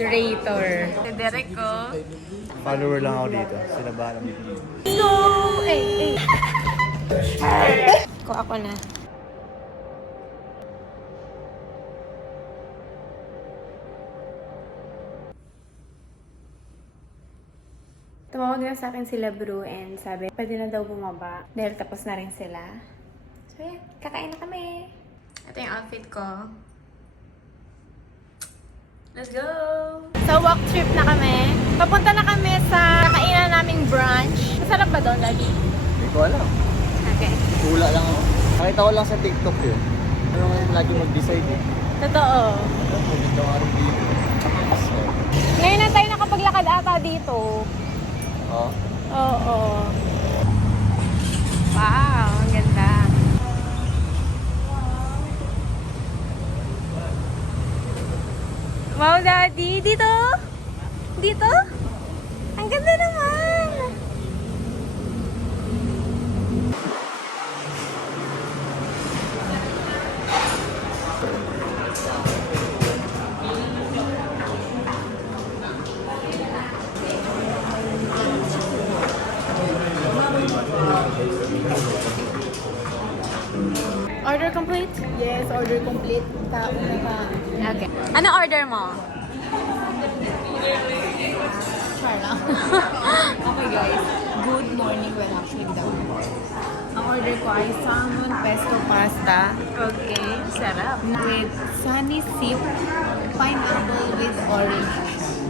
Traitor. Si Derek ko. Follower lang ako dito. Sila ba alam dito? So, Ko ako na. Tumawag na sa akin sila bro and sabi, pwede na daw bumaba dahil tapos na rin sila. So yeah, kakain na kami. Ito yung outfit ko. Let's go! So walk trip na kami. Papunta na kami sa kakainan naming brunch. Masarap ba doon, Daddy? Hindi ko alam. Okay. Hula lang ako. Nakita ko lang sa TikTok yun. Ano nga lagi mag-decide eh. Totoo. Dito nga rin dito. Ngayon na tayo nakapaglakad ata dito. Oo. Oo. Wow, ang ganda. Wow, Daddy! Dito? Dito? Ang ganda naman! Order complete? Yes, order complete. Tao na pa. Okay. Ano order mo? Char lang. Okay guys, good morning. Well, actually, daw. Ang order ko ay salmon pesto pasta Okay, sarap. with sunny sip, pineapple with orange.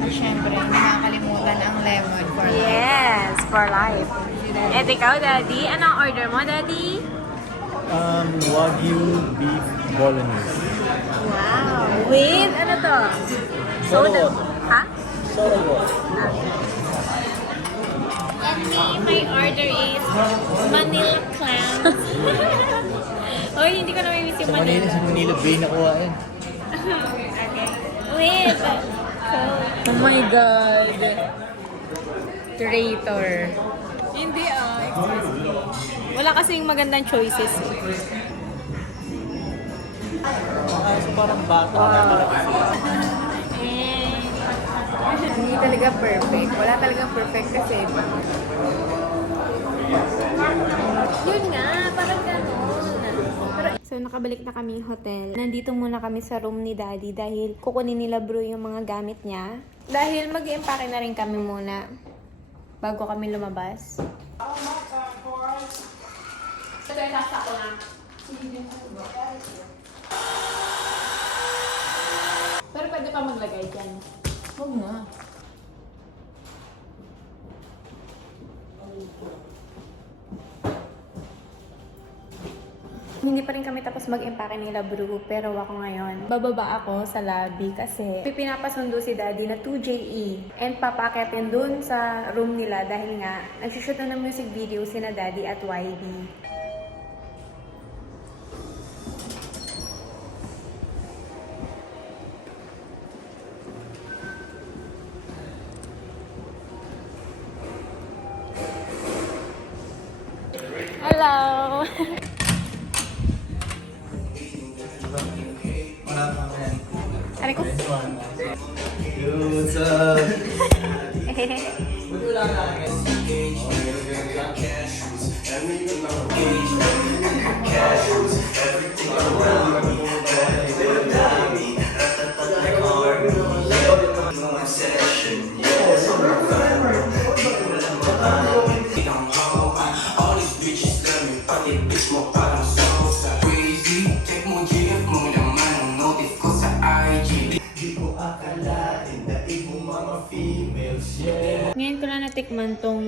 At syempre, hindi makakalimutan ang lemon for me. Yes, for life. Eh, ikaw, Daddy? Anong order mo, Daddy? Wagyu beef bolognese. Wow. With, ano to? Soda. Soda. Ha? Soda po. And me, my order is Manila clams. Oy, hindi ko na may miss yung Sa Manila, Manila. sa Manila Bay nakuha yan. Okay. With Coke. Oh my God. Traitor. Hindi wala kasing magandang choices. So parang bata. Hindi talaga perfect. Wala talagang perfect kasi. Yun nga, parang gano'n. So, nakabalik na kami hotel. Nandito muna kami sa room ni Daddy dahil kukunin nila bro yung mga gamit niya. Dahil mag-i-empake na rin kami muna bago kami lumabas. Ito yung last ako na. Pero pwede pa maglagay dyan. Huwag na. Hindi pa rin kami tapos mag-empake nila bro, pero ako ngayon, bababa ako sa lobby kasi pinapasundo si Daddy na 2JE and papaketin dun sa room nila dahil nga nagsushoot na ng music video sina Daddy at YB. Hello! Ano ko? What's up? Ngayon ko na natikman tong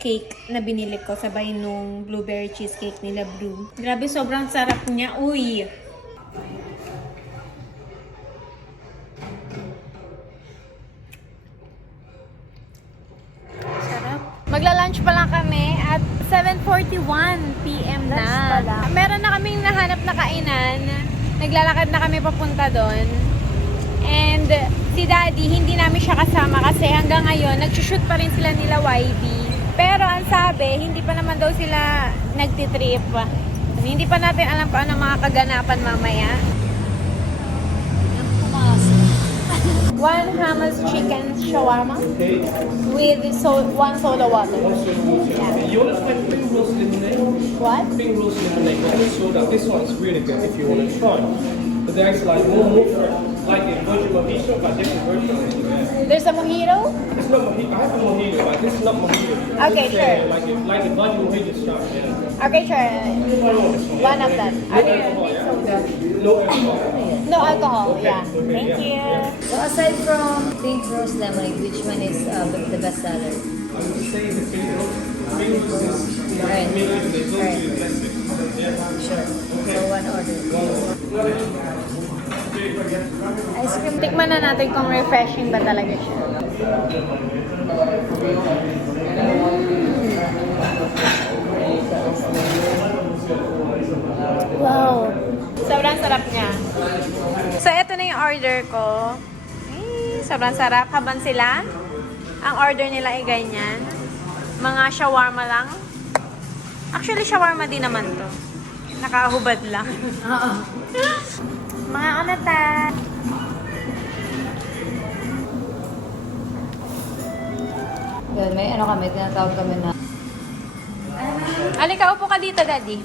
cake na binili ko sabay nung blueberry cheesecake nila Blue. Grabe, sobrang sarap niya. Uy! Sarap. Magla-lunch pa lang kami at 7:41 PM na. Meron na kaming nahanap na kainan. Naglalakad na kami papunta doon. And si Daddy, hindi namin siya kasama kasi hanggang ngayon, nagsushoot pa rin sila nila YB. Pero ang sabi, hindi pa naman daw sila nagtitrip. Hindi pa natin alam paano mga kaganapan mamaya. 1 hummus chicken shawarma with one soda water. Yeah. You want to try spring rolls lemonade? What? Spring rolls lemonade with soda. This one's really good if you want to try. But there's like more like a virgin mojito, but different versions. There's a mojito? It's not mojito. I have a mojito, but this is not mojito. Okay, This is, sure. like a virgin mojito shot. Yeah. Okay, sure. One One of them. No alcohol, yeah? No alcohol. No alcohol, yeah. Okay, Thank yeah, you. yeah. So aside from pink rose lemonade, which one is the best seller? I would say the spring rolls is Right. maybe the go-to Right. is less sweet. Yeah. Sure. So one order. Ice cream. Tikman na natin kung refreshing ba talaga siya. Wow! Sobrang sarap niya. So, ito na yung order ko. Sobrang sarap. Habang sila, ang order nila ay ganyan. Mga shawarma lang. Actually, shawarma din naman to. Nakahubad lang. Mga onatan. Yun, may ano kami, tinatawag kami na Alika, upo ka dito, Daddy.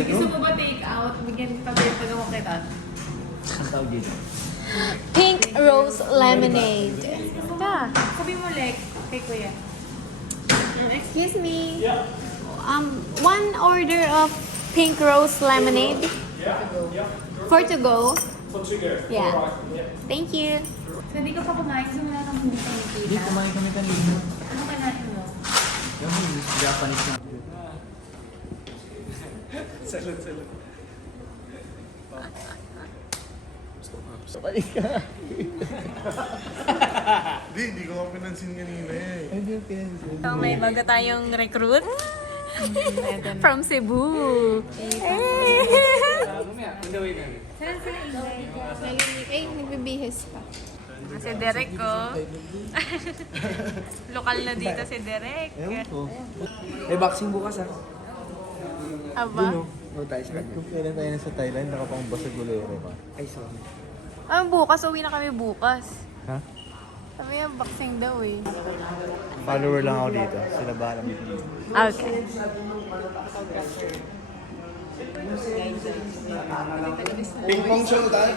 Gusto mo ba take out? Bigyan pagawa kita. Ang tawag dito. Pink Rose Lemonade. Ito. Sabi mo, Lex, kay Kuya. Excuse me. One order of Pink Rose Lemonade. For to go. For sugar. Yeah. Yeah. Thank you. So, hindi ka pa kumain, so wala kang hindi Hindi, nakikita. kumain kami kanina. Ano kailangan mo? Yung Japanese na. Salad, salad. Sabay ka. Hindi ko nga pinansin kanina eh. Hindi yung pinansin. So, may bago tayong recruit. From Cebu. Ay, nagbibihis pa. Si Derek ko. Lokal na dito si Derek. Ewan ko. May boxing bukas ah. Aba? No, tayo sa kung kailan tayo na sa Thailand, nakapang basag gulero pa. Ay, sorry. Bukas. Uwi na kami bukas. Ha? Sabi niya, boxing daw eh. Follower lang ako dito. Sila bahala dito. Okay. Ping-pong show tayo.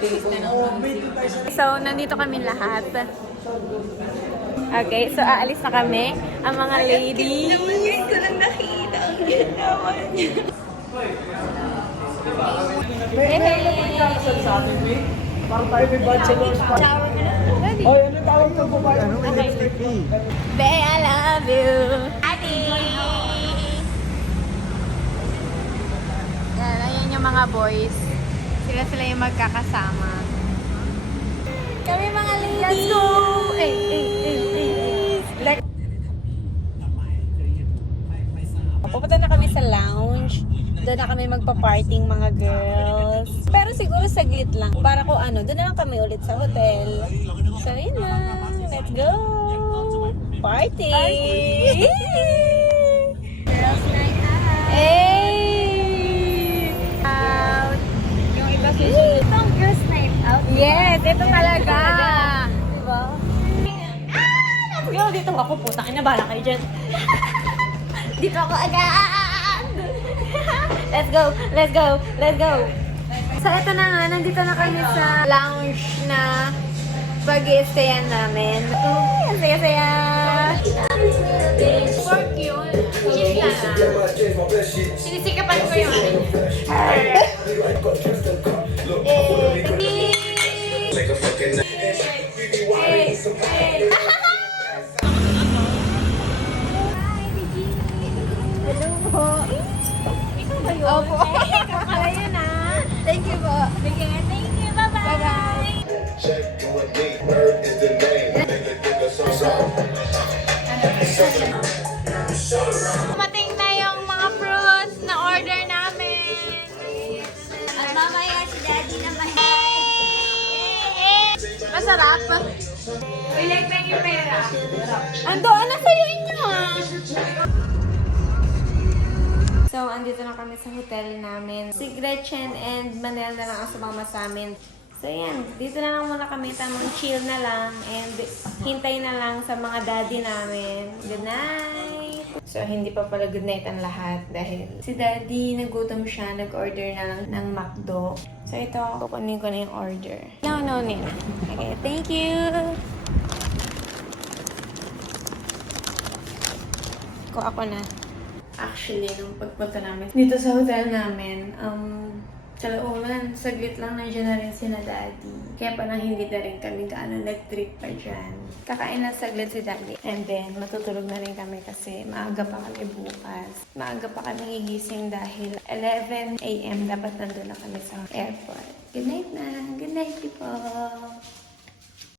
So, nandito kami lahat. Okay, so aalis na kami. Ang mga ladies. Parang tayo may bachelor's party. Oh, ano tawag ko po ba? Ano? Electric eh. Be, I love you. Adi! Yan, ayan yung mga boys. Sila yung magkakasama. Kami mga ladies! Let's go! Like, pupunta na kami sa lounge. Doon na kami magpa-partying mga girls. Pero siguro saglit lang. Para kung ano, doon na lang kami ulit sa hotel. So, yun na. Let's go! Party! Girls night out! Hey! Out! Yung iba susunod. Itong girls night out? Yes! Ito talaga! Diba? Let's go! Dito ako. Putang ina, bahala kayo dyan. Dito ako agad! Let's go! Let's go! Let's go! So, ito na nga. Nandito na kami sa lounge na pag-i-stayan namin. Ang saya-saya! Pork yun. Cheese lang ah. Sinisikapan ko yung ano niya. Hello po. Ikaw ba yun? Opo. Ikaw pala yun ah. Thank you po. Sige, thank you. Bye-bye. Bye-bye. Check you a deep bird is the name. Nigga, give us some song. Dumating na yung mga fruits na order namin. At mamaya si Daddy naman. Masarap. Ilag na yung pera. Ando, ano sa'yo inyo ah? So, So, andito na kami sa hotel namin. Si Gretchen and Manel na lang ang sumama sa amin. So, yan. Dito na lang muna kami. Tamang chill na lang. And hintay na lang sa mga daddy namin. Good night! So, hindi pa pala good night ang lahat dahil si daddy nagutom siya. Nag-order na lang ng McDo. So, ito. Kukunin ko na yung order. No. Okay, thank you! Ko ako na. Actually, nung pagpunta namin dito sa hotel namin, kalaunan, saglit lang nandiyan na rin sina daddy. Kaya parang hindi na rin kami gaano nag-trip pa dyan. Kakain lang saglit si daddy. And then, matutulog na rin kami kasi maaga pa kami bukas. Maaga pa kami gigising dahil 11 a.m. dapat nandun na kami sa airport. Good night na. Good night, people.